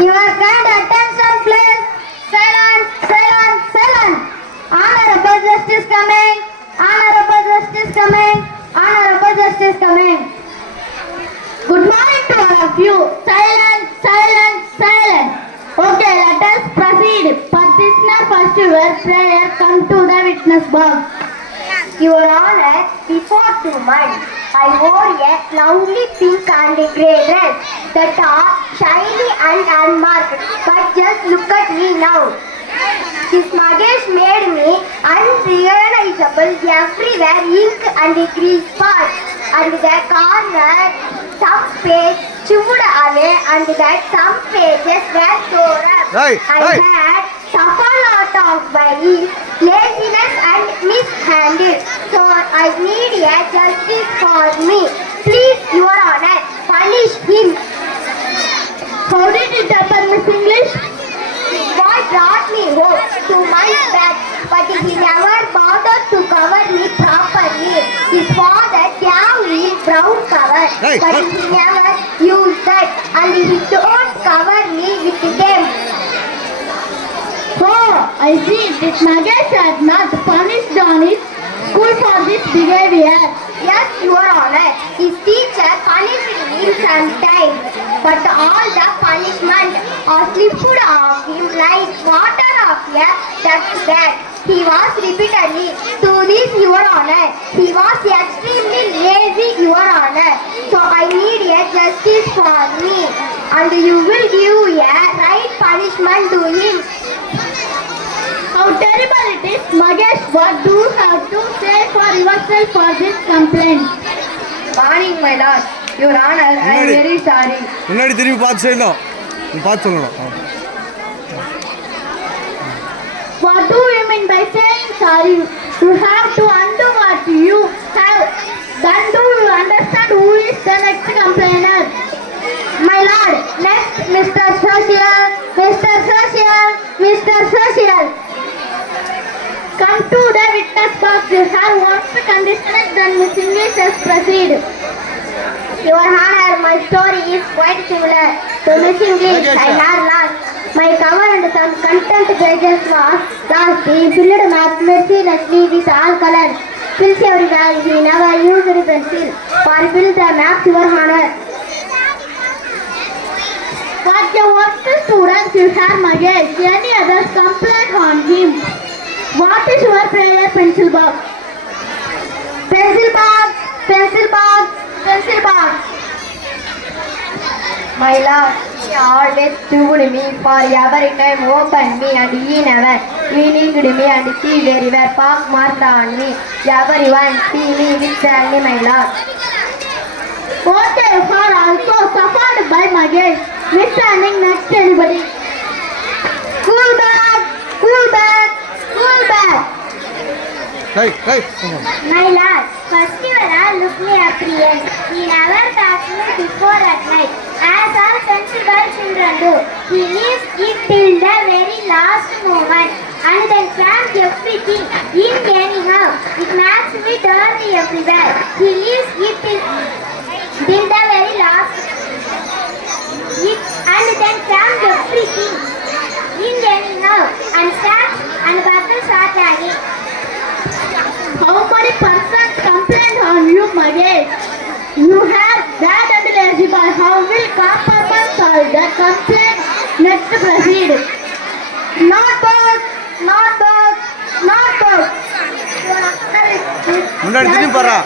Your kind attention, please. Silence, silence, silence. Honorable justice coming. Honorable justice coming. Honorable justice coming. Good morning to all of you. Silence, silence, silence. Okay, let us proceed. Petitioner first your prayer come to the witness box. Your Honor, before 2 months, I wore a lovely pink and grey dress that are shiny and unmarked. But just look at me now. His Magesh made me unrecognizable everywhere, ink and grease spots, and the corner, some page chewed away, and that some pages were torn up. I had suffered a lot of my laziness and mishandled, so I need a justice for me. Please, Your Honor, punish him. How did it happen, Miss English? Boy brought me home 2 months back, but he never bothered to cover me properly. His father gave me brown cover, but he never used that, and he don't cover me with them. Oh, I see. This Magesh had not punished on his school for this behavior. Yes, Your Honor. His teacher punished him sometimes, but all the punishment slipped off him like water off a duck's back. He was repeatedly to this, Your Honor. He was extremely lazy, Your Honor. So I need a justice for me, and you will give a right punishment to him. How terrible it is, Magesh. What do you have to say for yourself for this complaint? Morning, my lord. Your Honor, I am very sorry. முன்னாடி திரும்பி பார்த்து செய்யணும் பார்த்து சொல்லணும். What do you mean by saying sorry? You have to undo what you have done. Do you understand who is the next complainer? My lord, next Mr. Social, Mr. Social, Mr. Social. Come to the witness box. You have worse conditions than Miss English has proceed. Your Honor, my story is quite similar to Miss English. I had lost my cover and some content pages was lost. He filled math mercilessly with all colors. Pills everywhere. He never used a pencil or filled the maps, Your Honor. What the worst students you have, Magesh? Any others complaint on him? What is your prayer pencil box? Pencil box, pencil box, pencil box. My lord, he always told me for every time open me, and he never licked me, and he very well pock marked on me. Everyone see me with sandy, my lord. What they are also suffered by Magesh. Withstanding next anybody. Cool back, cool back, cool back. Hey. My lord, first you all look me apprehensive. He never touched me before at night, as all sensible children do. He leaves it till the very last moment, and then cramps everything in anyhow. It makes me dirty everywhere. He leaves it till the very last, and then cramps everything in anyhow, and stamps and buttons are tagging. How many persons complained on you, Magesh? You have bad and lazy boy. How will Carpenter solve the complaint? Next proceed. Not both, not both, not both. முன்னாடி திரும்பி பாரா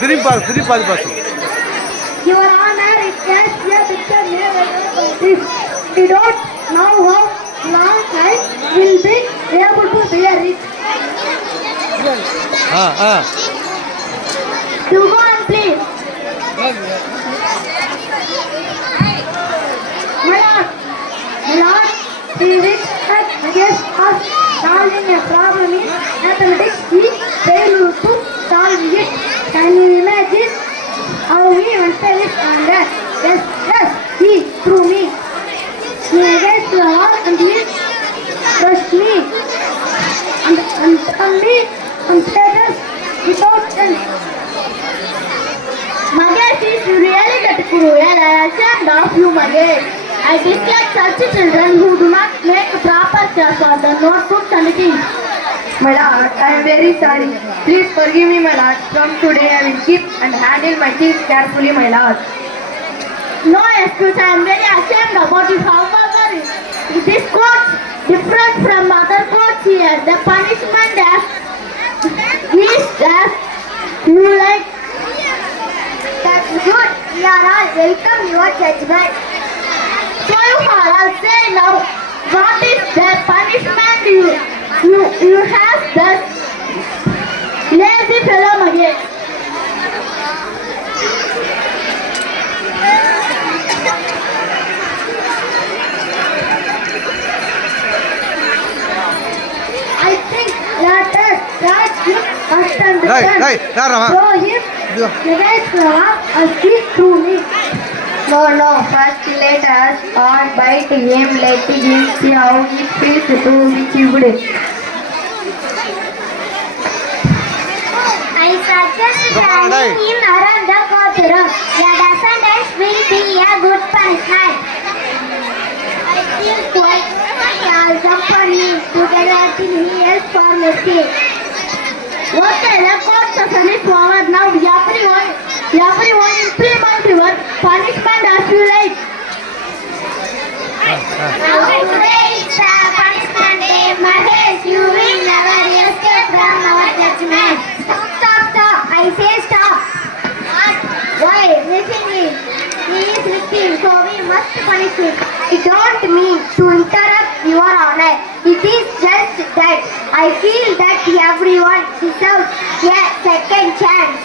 திரும்பி பாரு Basu. Your Honor, it has a picture here about this. We don't know how long I will be able to bear it. You go on, please. My lord, he will at Magesh us solving a problem in mathematics. He failed to solve it. Can you imagine how he went to it on that? Yes, he threw me. He against the wall and he crushed me. And me on status without sense. get cruel and ashamed of you, Mahesh. I dislike such children who do not make proper care for the notebooks and things. My lord, I am very sorry. Please forgive me, my lord. From today I will keep and handle my things carefully, my lord. No excuse, I am very ashamed about it. However, this court different from other courts here. The punishment is as you like. That's good. We are all welcome your judgment. So you all say now, what is the punishment you have this lazy fellow Mahesh? I think that you must understand. ಯಾರವ So if Mahesh and speak to me. No, first let us all bite him, let him see how he feels to which he would. I suggest running him around the courtroom. Your descendants will be a good punishment. I feel quite all jump on me together till he yells for mercy. Okay, the court session is over now. Everyone implement your punishment as you like. Now today is the punishment day. Mahesh, you will never escape from our judgment. Stop. I say stop. Why? Listen me. He is victim, so we must punish him. I don't mean to interrupt your honor. It is just that I feel that everyone deserves a second chance.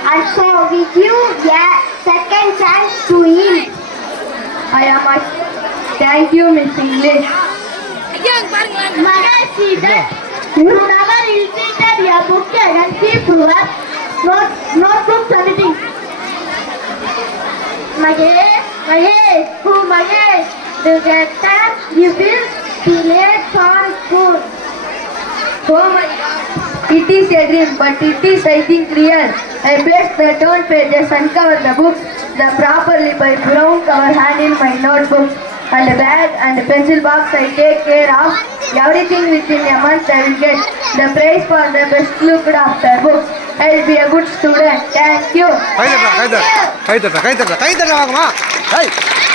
And so we give a second chance to him. I am a thank you, Miss English. Mahesh, see that you never illustrated your book and keep your notebooks and things. Mahesh, the time you will be late for school. Oh my God. It is a dream, but it is, I think, real. I place the torn pages and cover the books the properly by brown cover handle my notebooks and the bag and the pencil box. I take care of everything within a month. I will get the prize for the best looked after books. I will be a good student. Thank you. ಕೈ ತಟ್ಟ ಕೈ ತಟ್ಟ ಕೈ ತಟ್ಟ ಕೈ ತಟ್ಟ ಕೈ ತಟ್ಟ